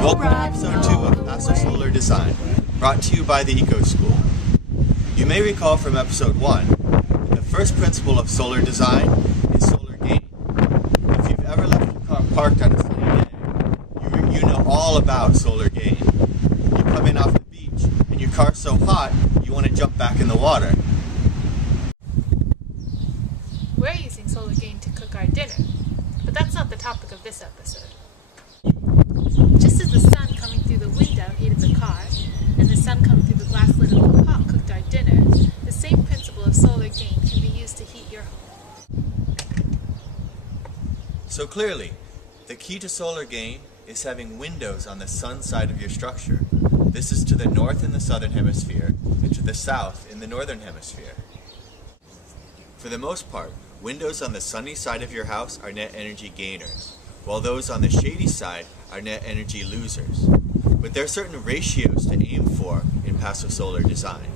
Welcome to episode 2 of Paso Solar Design, brought to you by the Eco School. You may recall from episode 1, the first principle of solar design is solar gain. If you've ever left your car parked on a sunny day, you know all about solar gain. You come in off the beach, and your car's so hot, you want to jump back in the water. We're using solar gain to cook our dinner, but that's not the topic of this episode. Just as the sun coming through the window heated the car, and the sun coming through the glass lid of the pot cooked our dinner, the same principle of solar gain can be used to heat your home. So clearly, the key to solar gain is having windows on the sun side of your structure. This is to the north in the southern hemisphere, and to the south in the northern hemisphere. For the most part, windows on the sunny side of your house are net energy gainers, while those on the shady side are net energy losers. But there are certain ratios to aim for in Paso Solar design.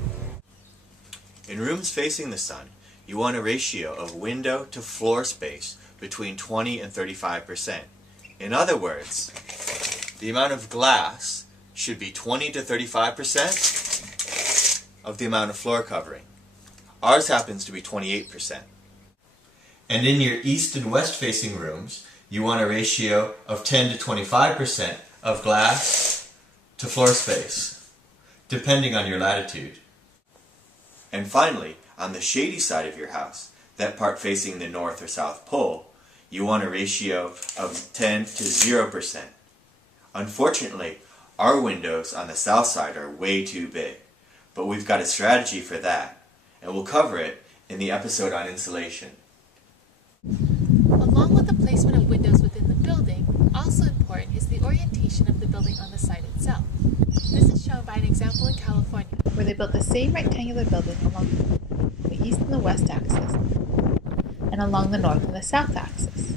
In rooms facing the sun, you want a ratio of window to floor space between 20 and 35%. In other words, the amount of glass should be 20 to 35% of the amount of floor covering. Ours happens to be 28%. And in your east and west facing rooms, you want a ratio of 10 to 25% of glass to floor space, depending on your latitude. And finally, on the shady side of your house, that part facing the north or south pole, you want a ratio of 10 to 0%. Unfortunately, our windows on the south side are way too big, but we've got a strategy for that, and we'll cover it in the episode on insulation. Along with the placement of windows within the building, also important is the orientation of the building on the site itself. This is shown by an example in California, where they built the same rectangular building along the east and the west axis, and along the north and the south axis.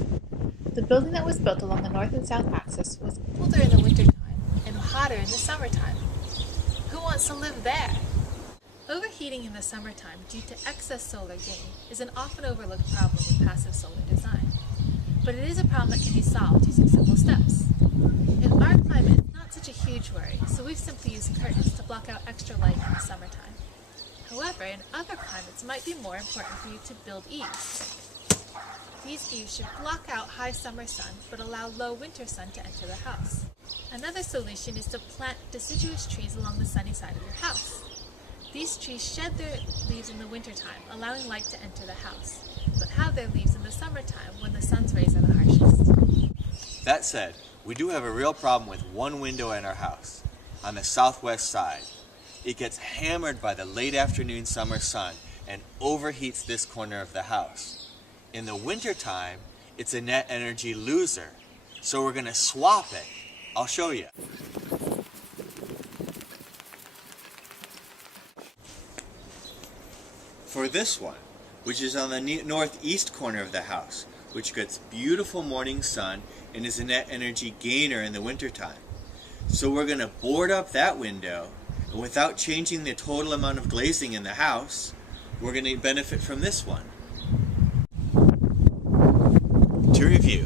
The building that was built along the north and south axis was colder in the wintertime and hotter in the summertime. Who wants to live there? Overheating in the summertime due to excess solar gain is an often overlooked problem in passive solar design, but it is a problem that can be solved using simple steps. In our climate, it's not such a huge worry, so we've simply used curtains to block out extra light in the summertime. However, in other climates, it might be more important for you to build eaves. These eaves should block out high summer sun, but allow low winter sun to enter the house. Another solution is to plant deciduous trees along the sunny side of your house. These trees shed their leaves in the wintertime, allowing light to enter the house, but have their leaves in the summertime when the sun's rays are the harshest. That said, we do have a real problem with one window in our house, on the southwest side. It gets hammered by the late afternoon summer sun and overheats this corner of the house. In the wintertime, it's a net energy loser, so we're going to swap it. I'll show you. For this one, which is on the northeast corner of the house, which gets beautiful morning sun and is a net energy gainer in the wintertime. So we're going to board up that window, and without changing the total amount of glazing in the house, we're going to benefit from this one. To review,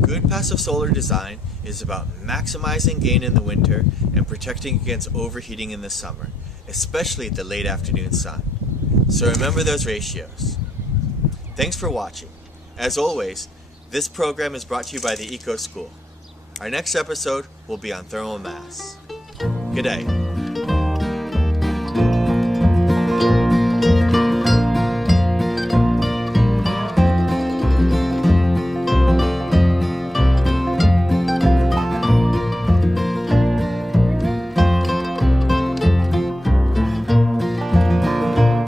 good passive solar design is about maximizing gain in the winter and protecting against overheating in the summer, especially at the late afternoon sun. So remember those ratios. Thanks for watching. As always, this program is brought to you by the Eco School. Our next episode will be on thermal mass. Good day.